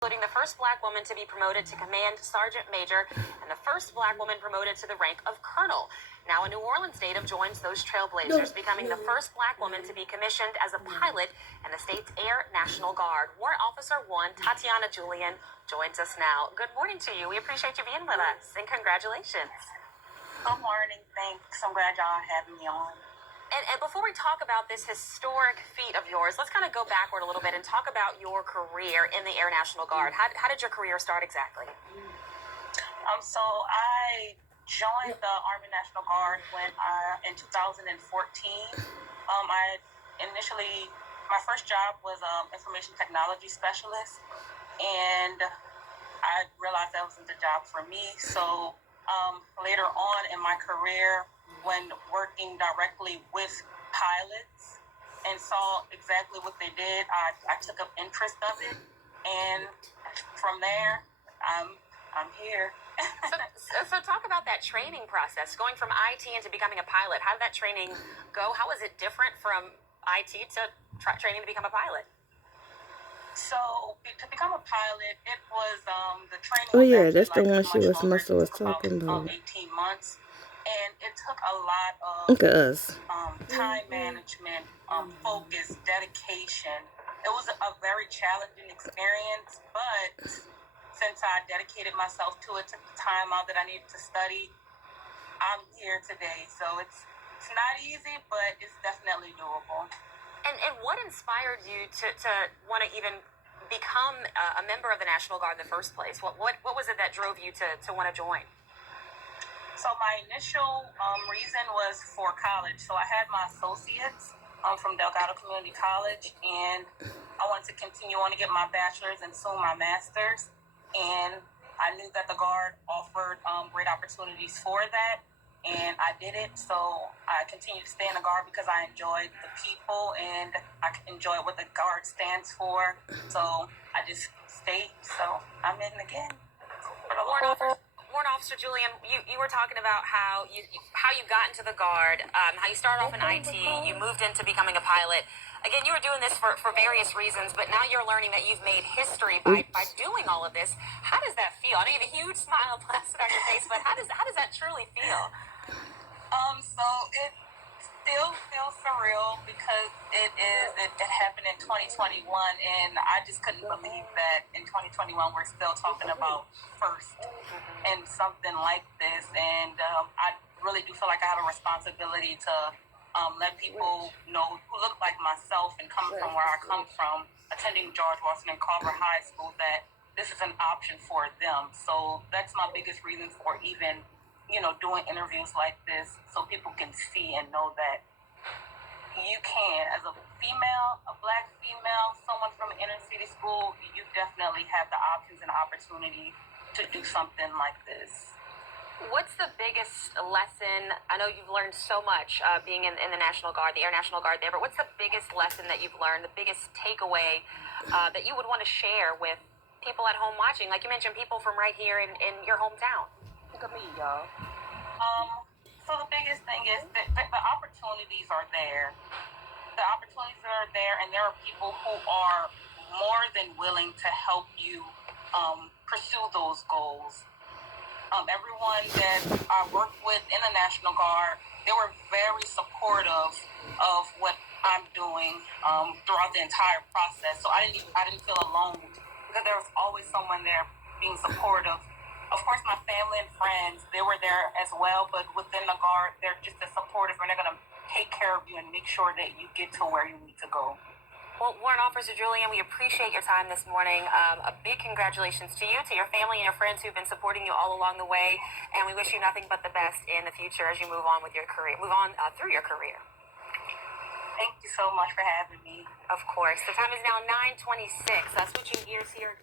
Including the first black woman to be promoted to command sergeant major and the first black woman promoted to the rank of colonel. Now a New Orleans native joins those trailblazers, becoming the first black woman to be commissioned as a pilot in the state's Air National Guard. Warrant Officer 1 Tatiana Julien joins us now. Good morning to you. We appreciate you being with us, and congratulations. Good morning. Thanks. I'm glad y'all having me on. And before we talk about this historic feat of yours, let's kind of go backward a little bit and talk about your career in the Air National Guard. How did your career start exactly? So I joined the Army National Guard when in 2014. My first job was information technology specialist, and I realized that wasn't the job for me. So later on in my career, when working directly with pilots and saw exactly what they did, I took an interest of it, and from there, I'm here. So talk about that training process, going from IT into becoming a pilot. How did that training go? How was it different from IT to training to become a pilot? So to become a pilot, it was the training. Oh yeah, that's the one she was talking about. 18 months. And it took a lot of Look at us. Time management, focus, dedication. It was a very challenging experience, but since I dedicated myself to it, took the time out that I needed to study, I'm here today. So it's not easy, but it's definitely doable. And what inspired you to want to even become a member of the National Guard in the first place? What was it that drove you to want to join? So my initial reason was for college. So I had my associates from Delgado Community College, and I wanted to continue on to get my bachelor's and soon my master's. And I knew that the Guard offered great opportunities for that, and I did it. So I continued to stay in the Guard because I enjoyed the people and I enjoyed what the Guard stands for. So I just stayed. So I'm in again. Warrant Officer Julien, you were talking about how you got into the Guard, how you started off in IT, you moved into becoming a pilot. Again, you were doing this for various reasons, but now you're learning that you've made history by doing all of this. How does that feel? I know you have a huge smile plastered on your face, but how does that truly feel? So it still feels surreal because it happened in 2021, and I just couldn't believe that in 2021 we're still talking about first and something like this. And I really do feel like I have a responsibility to let people know who look like myself and come from where I come from, attending George Washington Carver High School, that this is an option for them. So that's my biggest reason for even doing interviews like this, so people can see and know that you can, as a female, a black female, someone from an inner city school, you definitely have the options and opportunity to do something like this. What's the biggest lesson? I know you've learned so much being in the National Guard, the Air National Guard there, but what's the biggest lesson that you've learned, the biggest takeaway that you would want to share with people at home watching? Like you mentioned, people from right here in your hometown. Look at me, y'all. So the biggest thing is that the opportunities are there. The opportunities are there, and there are people who are more than willing to help you pursue those goals. Everyone that I worked with in the National Guard, they were very supportive of what I'm doing throughout the entire process. So I didn't feel alone because there was always someone there being supportive. Of course, my family and friends, they were there as well, but within the Guard, they're just as supportive, and they're going to take care of you and make sure that you get to where you need to go. Well, Warrant Officer Julien, we appreciate your time this morning. A big congratulations to you, to your family and your friends who've been supporting you all along the way, and we wish you nothing but the best in the future as you move on with your career, through your career. Thank you so much for having me. Of course. The time is now 9:26. Switching gears here.